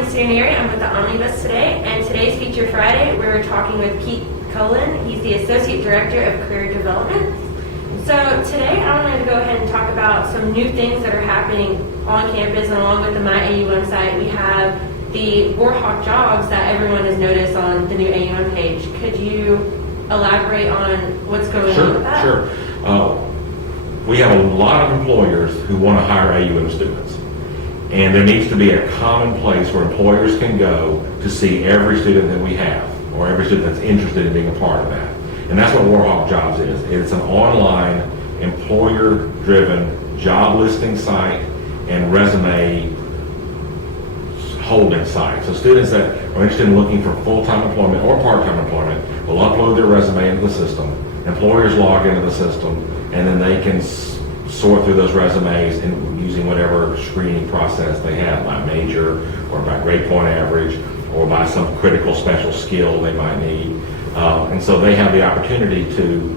I'm Miss Sunieri. I'm with the AUMnibus today, and today's Feature Friday, we're talking with Keith Cullen. He's the Associate Director of Career Development. So today I wanted to go ahead and talk about some new things that are happening on campus, and along with the My AUM site, we have the Warhawk jobs that everyone has noticed on the new AUM page. Could you elaborate on what's going on with that? Sure. We have a lot of employers who want to hire AUM students. And there needs to be a common place where employers can go to see every student that we have, or every student that's interested in being a part of that. And that's what Warhawk Jobs is. It's an online, employer-driven job listing site and resume holding site. So students that are interested in looking for full-time employment or part-time employment will upload their resume into the system. Employers log into the system, and then they can sort through those resumes and using whatever screening process they have, by major or by grade point average or by some critical special skill they might need. And so they have the opportunity to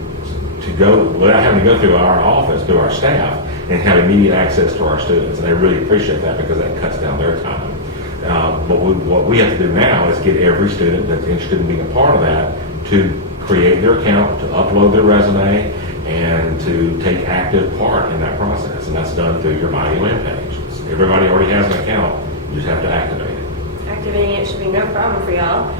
go, without having to go through our office, through our staff, and have immediate access to our students. And they really appreciate that because that cuts down their time. But what we have to do now is get every student that's interested in being a part of that to create their account, to upload their resume, and to take active part in that process. And that's done through your My AUM page. So everybody already has an account, you just have to activate it. Activating it should be no problem for y'all.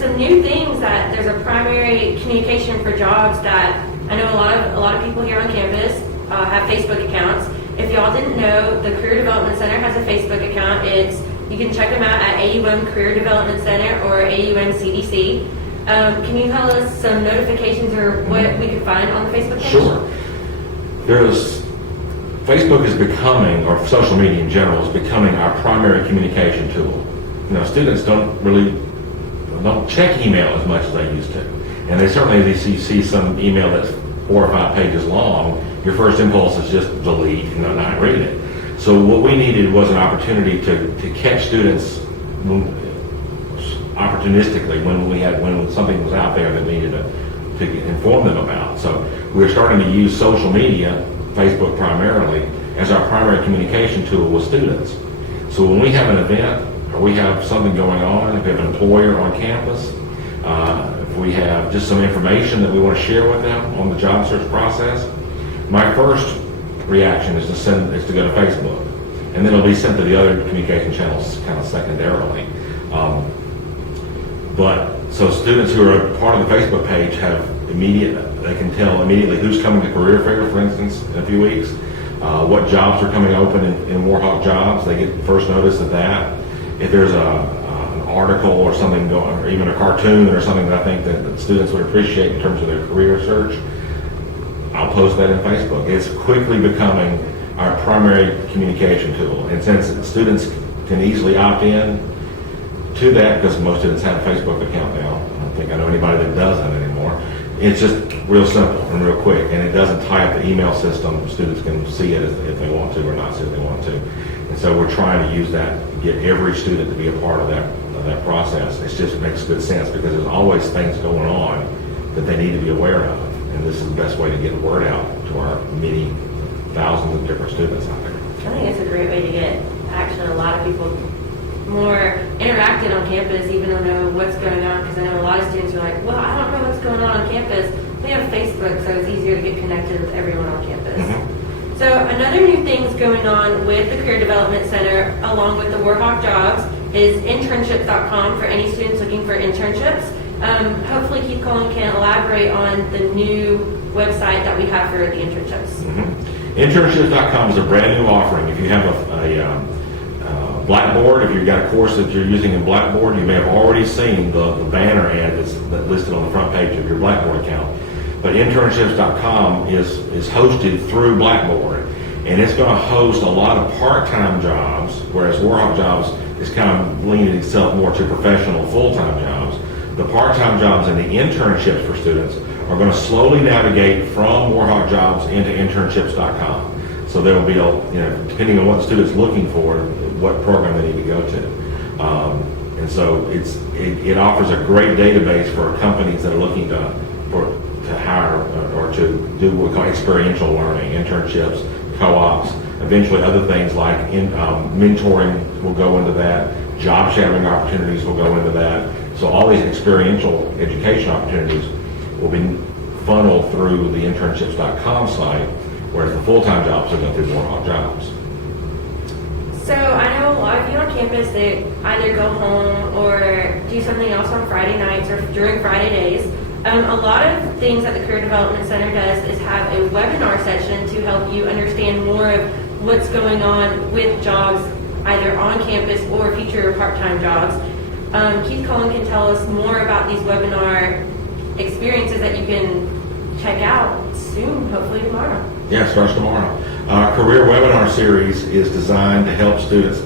Some new things that there's a primary communication for jobs that I know a lot of people here on campus have Facebook accounts. If y'all didn't know, the Career Development Center has a Facebook account. You can check them out at AUM Career Development Center or AUM CDC. Can you tell us some notifications or what we can find on the Facebook page? Sure. Facebook is becoming, or social media in general, is becoming our primary communication tool. You know, students don't check email as much as they used to. And they certainly, if you see some email that's 4 or 5 pages long, your first impulse is just delete and not read it. So what we needed was an opportunity to catch students opportunistically when something was out there that needed to inform them about. So we're starting to use social media, Facebook primarily, as our primary communication tool with students. So when we have an event or we have something going on, if we have an employer on campus, if we have just some information that we want to share with them on the job search process, my first reaction is to go to Facebook, and then it'll be sent to the other communication channels kind of secondarily. So students who are part of the Facebook page they can tell immediately who's coming to Career Fair, for instance, in a few weeks, what jobs are coming open in Warhawk Jobs. They get first notice of that. If there's an article or something going, or even a cartoon or something that I think that students would appreciate in terms of their career search, I'll post that in Facebook. It's quickly becoming our primary communication tool. And since students can easily opt in to that, because most students have a Facebook account now, I don't think I know anybody that doesn't anymore, it's just real simple and real quick, and it doesn't tie up the email system. Students can see it if they want to or not see it if they want to. And so we're trying to use that to get every student to be a part of that process. It just makes good sense because there's always things going on that they need to be aware of. And this is the best way to get the word out to our many thousands of different students out there. I think it's a great way to get actually a lot of people more interacted on campus, even though know what's going on, because I know a lot of students are like, well, I don't know what's going on campus. We have Facebook, so it's easier to get connected with everyone on campus. Mm-hmm. So another new thing going on with the Career Development Center, along with the Warhawk Jobs, is internships.com for any students looking for internships. Hopefully Keith Cullen can elaborate on the new website that we have for the internships. Mm-hmm. Internships.com is a brand new offering. If you have a Blackboard, if you've got a course that you're using in Blackboard, you may have already seen the banner ad that's listed on the front page of your Blackboard account. But internships.com is hosted through Blackboard, and it's going to host a lot of part-time jobs, whereas Warhawk Jobs is kind of leaning itself more to professional full-time jobs. The part-time jobs and the internships for students are going to slowly navigate from Warhawk Jobs into internships.com. So there will be, depending on what the student's looking for, what program they need to go to. And so it offers a great database for companies that are looking to hire or to do what we call experiential learning, internships, co-ops, Eventually, other things like mentoring will go into that. Job shadowing opportunities will go into that. So all these experiential education opportunities will be funneled through the internships.com site, whereas the full-time jobs will go through Warhawk Jobs. So I know a lot of you on campus that either go home or do something else on Friday nights or during Friday days. A lot of things that the Career Development Center does is have a webinar session to help you understand more of what's going on with jobs either on campus or future part-time jobs. Keith Cullen can tell us more about these webinar experiences that you can check out soon, hopefully tomorrow. Yeah, it starts tomorrow. Our career webinar series is designed to help students.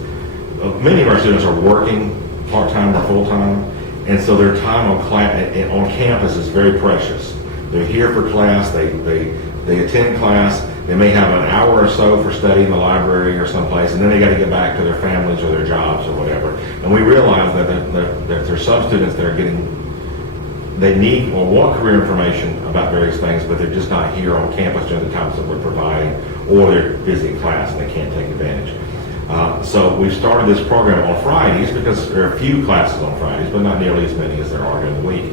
Many of our students are working part-time or full-time, and so their time on campus is very precious. They're here for class, they attend class, they may have an hour or so for study in the library or someplace, and then they got to get back to their families or their jobs or whatever. And we realize that there's some students that are they need or want career information about various things, but they're just not here on campus during the times that we're providing, or they're busy in class and they can't take advantage. So we've started this program on Fridays because there are a few classes on Fridays, but not nearly as many as there are during the week.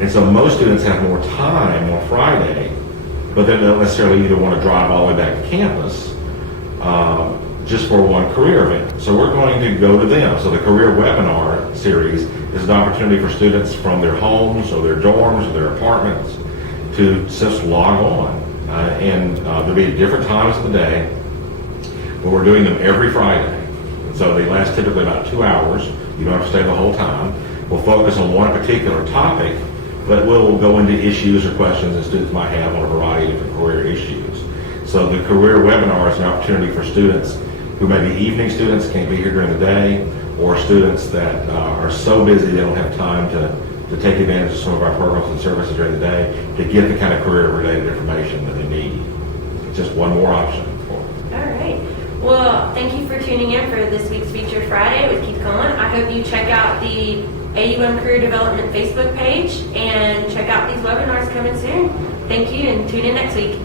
And so most students have more time on Friday, but they don't necessarily either want to drive all the way back to campus just for one career event. So we're going to go to them. So the career webinar series is an opportunity for students from their homes or their dorms or their apartments to just log on. And there'll be different times of the day, but we're doing them every Friday. So they last typically about 2 hours. You don't have to stay the whole time. We'll focus on one particular topic, but we'll go into issues or questions that students might have on a variety of different career issues. So the career webinar is an opportunity for students who may be evening students, can't be here during the day, or students that are so busy they don't have time to take advantage of some of our programs and services during the day to get the kind of career-related information that they need. It's just one more option for them. All right. Well, thank you for tuning in for this week's Featured Friday with Keith Cullen. I hope you check out the AUM Career Development Facebook page and check out these webinars coming soon. Thank you, and tune in next week.